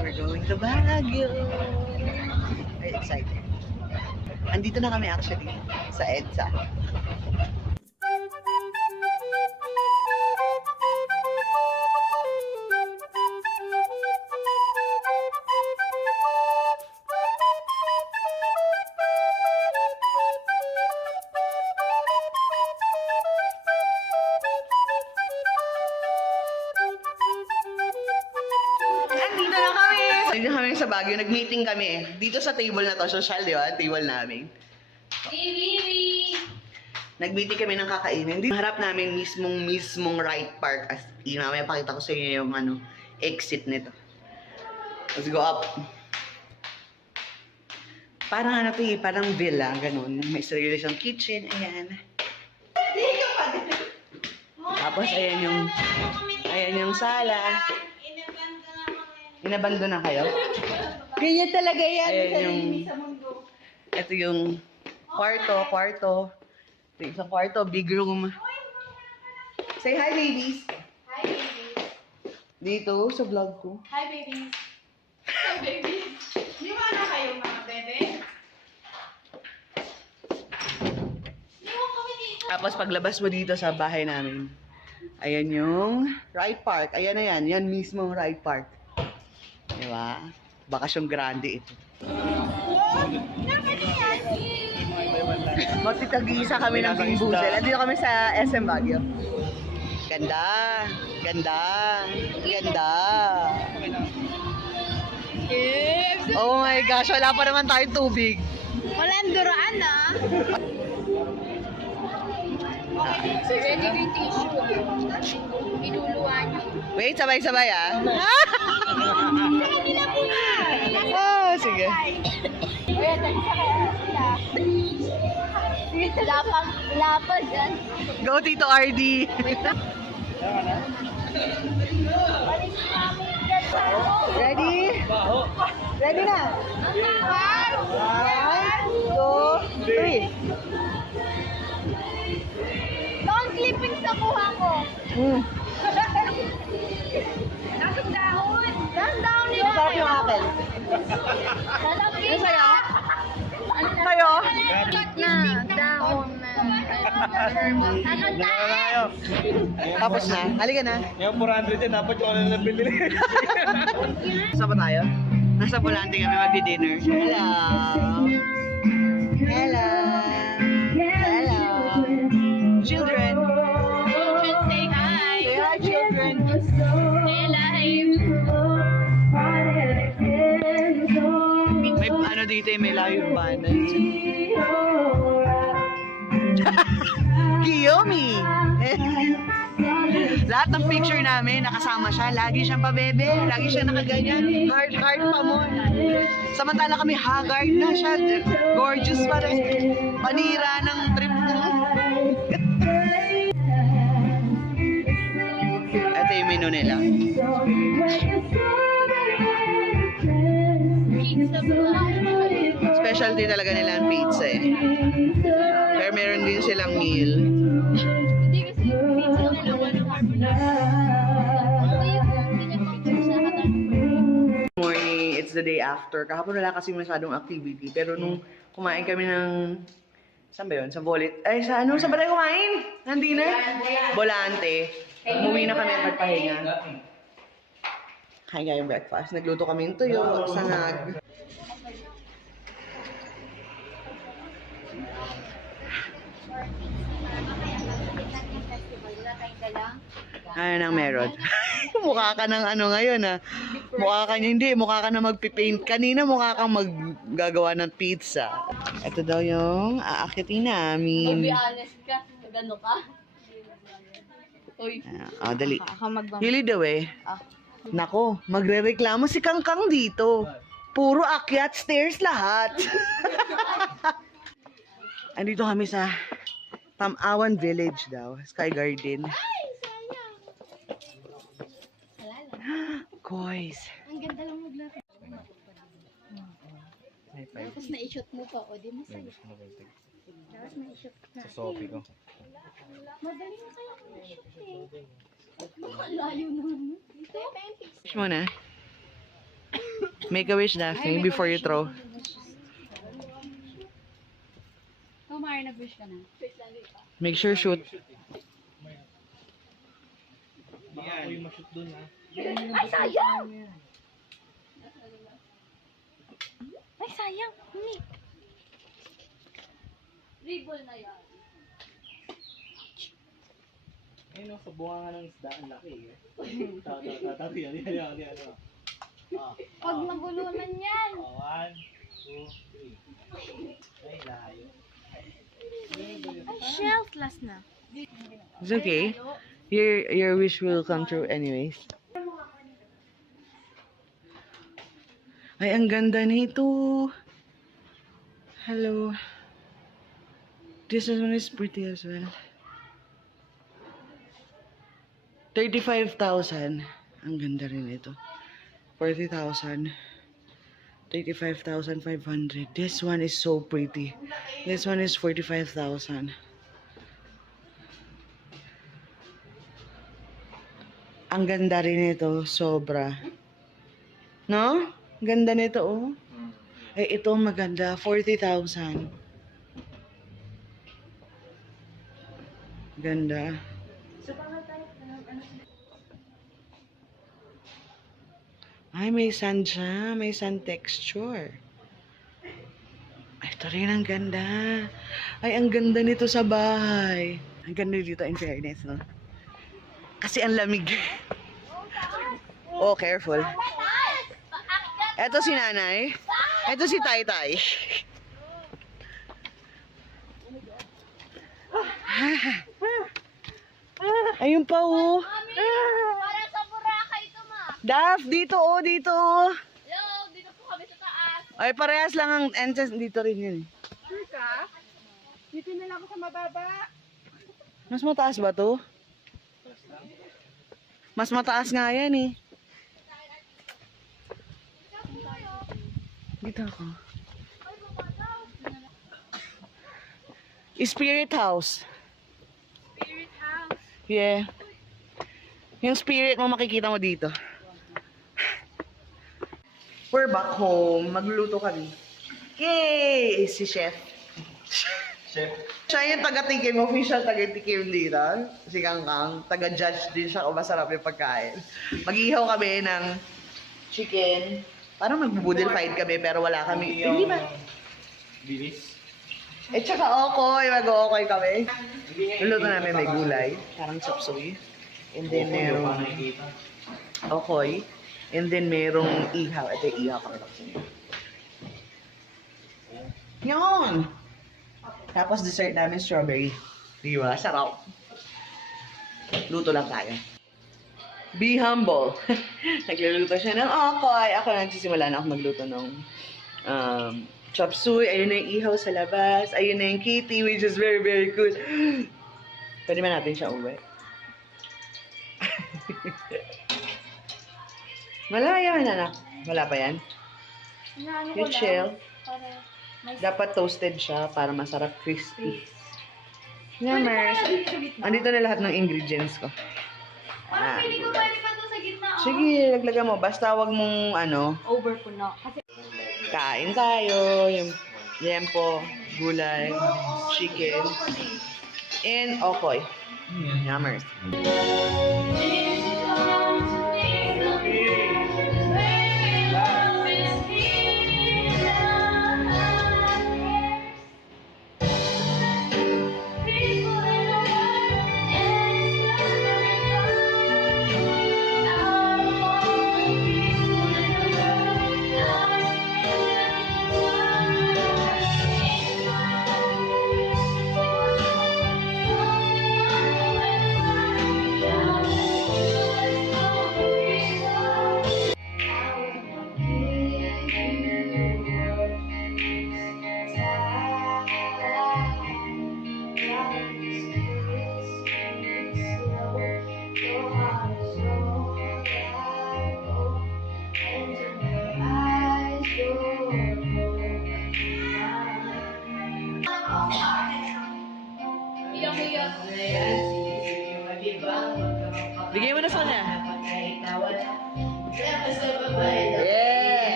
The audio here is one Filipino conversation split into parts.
We're going to Baguio. Very excited. Andito na kami actually sa EDSA. Dito kami sa Baguio, nag-meeting kami. Dito sa table na to, social, di ba? Table namin. Nag-meeting kami ng kakainin. Dito harap namin mismong right park. As in, mamaya pakita ko sa inyo yung exit nito. Let's go up. Parang to parang villa, ganun. May sarili siyang kitchen, ayan. Tapos ayan yung sala. Inabando na kayo? Ganyan talaga yan sa mundo. Ito yung kwarto. Ito yung isang kwarto, big room. Say hi, babies. Hi, babies. Dito, sa vlog ko. Hi, babies. Hi, babies. Di ba na kayo, mga bebe? Di ba kami dito? Tapos paglabas mo dito sa bahay namin, ayan yung right park. Ayan na yan. Yan mismo right park. Diba? Bakasyon grande ito. Magtitag-isa kami ng bimbusel. Andito kami sa SM Baguio. Ganda. Oh my gosh, wala pa naman tayong tubig. Walang duraan, ah. Ready ko yung tissue. Inuluan nyo. Wait, sabay-sabay ah. Kanila po yan. Oh, sige. Kaya dali sa kaya sila. Lapag dyan. Go, Tito RD. Ready? Ready na? 1, 2, 3. Long clipping sa kuha ko. Nasong dahon. Nasong dahon nila. Sarap yung akin. Nasong Ano sa'yo? Sa'yo? na dahon na. Nasong dahon. Tapos na? Halika na. Yung 400 yan, dapat yung ano na binili. Saan ba tayo? Nasa Volante kami magdi-dinner. Hello. Children. Children, say hi. Say hi, children. Stay alive. May ano dito, may live band. Kiyomi! Lahat ng picture namin, nakasama siya. Lagi siyang pabebe. Lagi siyang nakaganyan. Heart pa mo. Samantala kami, haggard na siya. Gorgeous pa rin. Panira ng trip mo. Ito yung menu nila. Specialty talaga nila ang pizza eh. Pero meron din silang meal. Hindi kasi pizza nila walang Morning, it's the day after. Kahapon wala kasi masyadong activity. Pero nung kumain kami ng... Saan ba yun? Sa Volit? Ay, sa ano? Saan ba tayo kumain? Ng dinner? Volante. Umuwi na kami at nagpahinga. Kain kayong breakfast. Nagluto kami ng tuyo, sangag. Ano nang meron? Mukha ka ng ano ngayon ah. Mukha ka hindi, mukha ka na magpipaint. Kanina mukha kang maggagawa ng pizza. Ito daw yung aakitin namin. be honest ka, gano ka? Uy. Dali. Magmamahal. Hili daw eh. Nako, magrereklamo si Kangkang dito. Puro akyat stairs lahat. Andito kami sa Tamawan Village daw. Sky Garden. Ay, sayang. Wala lang. Guys. Ang ganda lang maglaro. Tapos na-shoot mo pa, o di masaya. Tapos na-shoot na. Sa Sophie ko. Madali na kaya na-shoot eh. Makalayo naman. Ito yung Fish mo na. Make a wish, Daphne, before you throw. Mara, nag-wish ka na. Make sure shoot. Baka ako yung mashoot dun ha. Ay, sayang! Ay, sayang! Hindi. Ribbon na yan. Ayun sa bunga nga ng isda, ang laki eh. Tatabi, yan. Huwag magulunan yan! 1, 2, 3. Ay, layo. Ay, shelf last na. It's okay. Your wish will come true anyways. Ay, ang ganda nito. Hello. This one is pretty as well. 35,000. Ang ganda rin ito. 40,000. 35,500. This one is so pretty. This one is 45,000. Ang ganda rin ito. Sobra. No? Ganda nito, oh. Eh, ito maganda. 40,000. Ganda. Ay, may sand siya. May sand texture. Ay, ito rin ang ganda. Ay, ang ganda nito sa bahay. Ang ganda dito, in fairness, no? Kasi ang lamig. Oh, careful. Ito si nanay. Ito si Taytay. Ayun pa, oh. Para sa Boracay ito, ma. Daf, dito, oh, dito, oh. Hello, dito po kami sa taas. Ay, parehas lang ang entrance. Dito rin yun. Sure ka? Dito na lang ako sa mababa. Mas mataas ba to? Mas mataas nga yan, eh. Dito ako. Spirit house. Spirit house. Yeah. Yung spirit mo makikita mo dito. We're back home. Magluluto kami. Yay! Si Chef. Chef. Siya yung taga-tikim, official taga-tikim dito. Si Kangkang. Taga-judge din siya kung masarap yung pagkain. Mag-ihaw kami ng chicken. Parang mag-boodle fight kami pero wala kami. Hindi ba? Bilis. Eh, tsaka okoy. Mag-okoy kami. Luluto namin may gulay. Parang chop suey. And then merong okoy. And then merong ihaw. Ito yung ihaw pakita ko sa inyo. Yun! Tapos dessert namin strawberry. Di ba? Sarap. Luto lang tayo. Be humble. Nagluluto siya ng okoy. Ako nagsisimula na ako magluto ng chop suey. Ayun na yung ihaw sa labas. Ayun na yung kitty, which is very, very good. Pwede ba natin siya uwi? Wala yan, anak. Wala pa yan? You chill. Dapat toasted siya para masarap crispy. Yummers. Andito na lahat ng ingredients ko. Parang feeling ko pwede pa to sa gitna. Oh. Sige, laglagan mo. Basta wag mong Over po na. Kasi kain tayo. Yung liempo, gulay, chicken, and okoy. Yummers.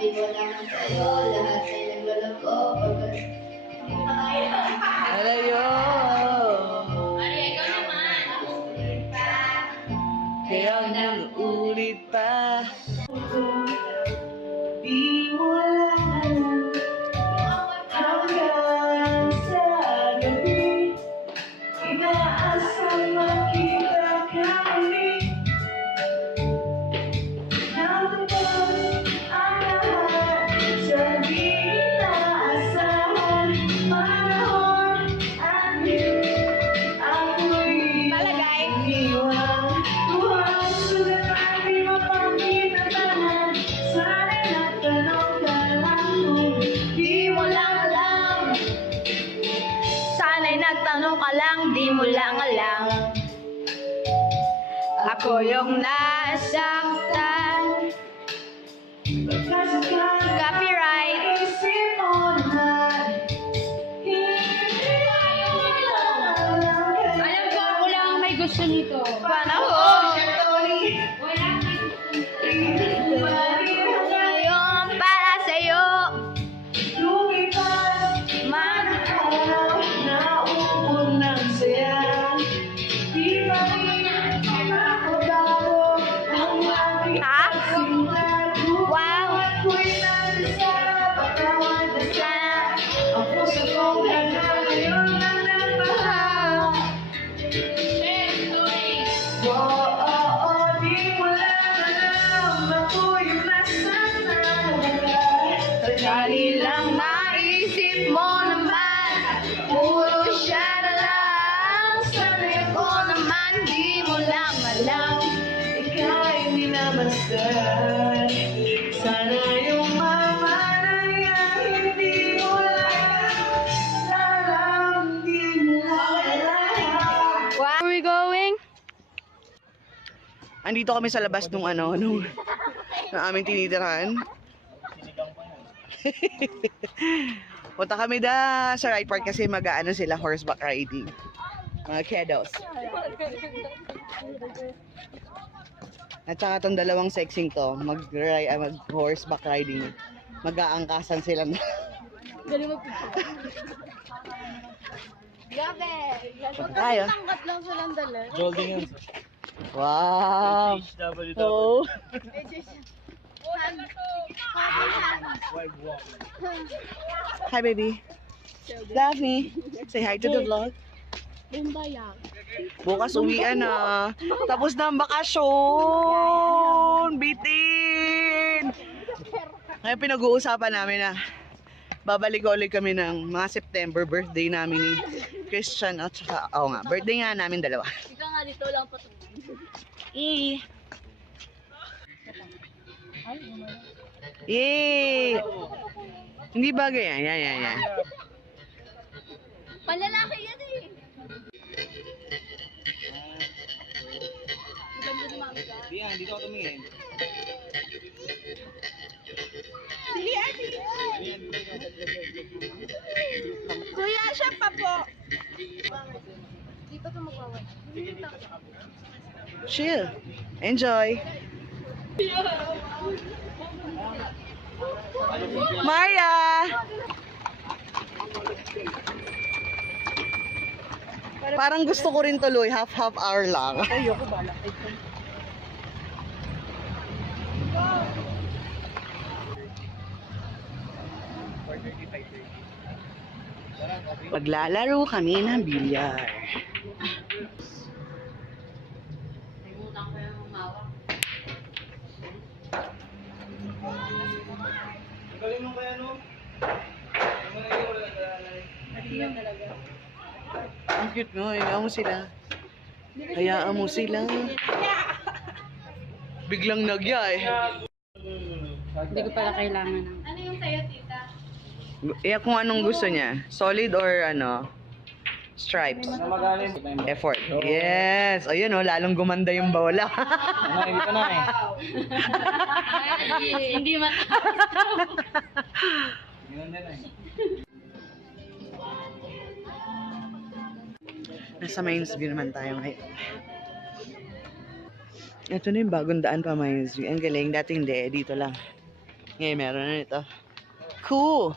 di mo lang sa'yo, lahat ay naglalago. Alayo. Kaya nang ulit pa. Di mo lang hanggang sa gabi. Inaasang makita kami. Nandun ang lahat sa di inaasahan. Panahon at ako'y iniwan. Buhay sulat at di mapagkitatanan. Sana'y nagtanong ka lang kung di mo lang alam. Sana'y nagtanong ka lang, di mo lang alam. Ako yung nasaktan. Copyright. Isip mo naman. Alam ko, ako lang ang may gusto nito. Panahon. Ngayon para sa'yo. Man. Ha? Wow. Dali lang naisip mo naman. Puro siya na lang. Sana'y ako naman, di mo lang alam. Ika'y minamasdan. Sana yung mamanay ay hindi mo lang alam, di mo lang alam. Where are we going? Andito kami sa labas nung nung aming tinitirahan. Punta kami sa right park kasi mag-aano sila horseback riding. Mga kiddos. At saka itong dalawang sexing to, mag-horseback riding. Mag-aangkasan sila. Gabi. Punta tayo. Tangkat lang silang dala. Jolding yun. Wow! HWW. Oh. Hi, baby. Daphne, say hi to the vlog. Bumbayang. Bukas uwian na. Tapos na ang bakasyon. Bitin. Ngayon pinag-uusapan namin na babalik ulit kami ng mga September birthday namin ni Christian at saka, birthday nga namin dalawa. Ika nga dito lang patungan. Yay! Hindi bagay yan. Yan. Palalaki yan eh. Diyan, dito ako tumingin. Kuya, siya pa po. Dito ka magwawan. Chill. Enjoy. Maria! Parang gusto ko rin tuloy, half hour lang. Ayoko balak. Maglalaro kami ng bilyar. Nalimutan ko yung humawak. Galing mo kaya no? Naliyan talaga. Ang cute mo, hayaan mo sila. Hayaan mo sila. Biglang nagya eh. Hindi ko pala kailangan ng... Ano yung sayo, tita? Kung anong gusto niya. Solid or stripes. Na magaling. Effort. Yes. O yun lalong gumanda yung bola. Ano, dito na eh. Hindi matapos. Yun din eh. Nasa Mines View naman tayo ngayon. Ito na yung bagong daan pa Mines View. Ang galing. Dating hindi. Dito lang. Ngayon, meron na ito. Cool!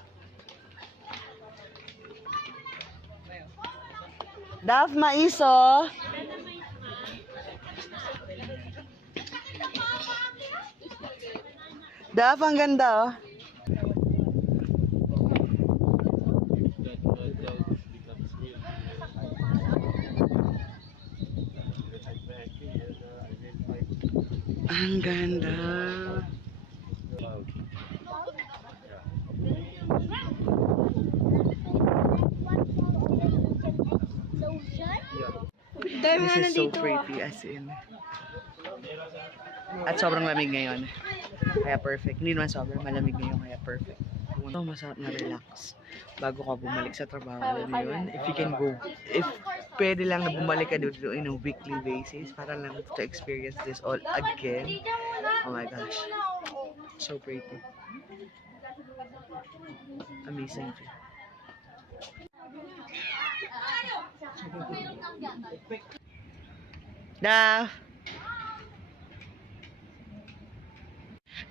Daf, maiso! Daf, ang ganda, oh. Ang ganda. This is so pretty, as in. At sobrang lamig ngayon. Kaya perfect. Hindi naman sobrang malamig ngayon, kaya perfect. So, masarap na relax bago ka bumalik sa trabaho. Alam mo yun? If you can go, if pwede lang na bumalik ka dito in a weekly basis para lang to experience this all again. Oh my gosh. So pretty. Amazing.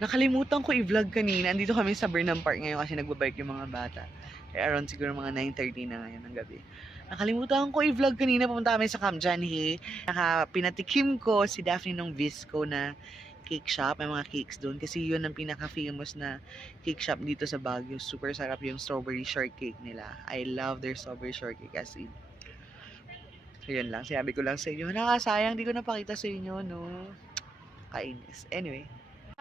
Nakalimutan ko i-vlog kanina. Andito kami sa Burnham Park ngayon kasi nagbabike yung mga bata. Kaya around siguro mga 9:30 na ngayon ng gabi. Nakalimutan ko i-vlog kanina. Pumunta kami sa Camp Janhe. Pinatikim ko si Daphne ng Visco na cake shop. May mga cakes doon. Kasi yun ang pinaka-famous na cake shop dito sa Baguio. Super sarap yung strawberry shortcake nila. I love their strawberry shortcake as in. So yun lang. Sinabi ko lang sa inyo. Nakasayang. Di ko napakita sa inyo, no? Kainis. Anyway.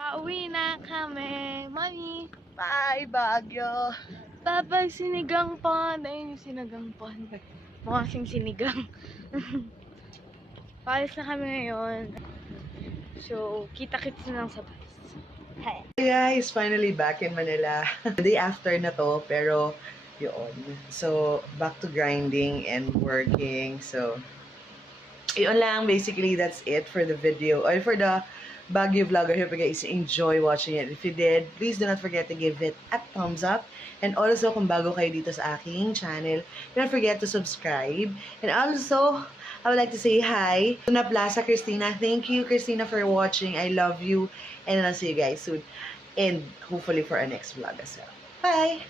Pauwi na kami, mami. Bye, Baguio! Babay, sinigang pond. Ayun yung sinigang pond. Mukha kasing sinigang. Paalis na kami ngayon. So, kita-kits na lang sa bus. Hey. Guys, finally back in Manila. The day after na to, pero yun. So, back to grinding and working. So, yun lang. Basically, that's it for the video. Or for the Baguio vlog. I hope you guys enjoy watching it. If you did, please do not forget to give it a thumbs up. And also, kung bago kayo dito sa aking channel, don't forget to subscribe. And also, I would like to say hi to Na Plaza Christina. Thank you, Christina, for watching. I love you. And I'll see you guys soon. And hopefully for our next vlog as well. Bye!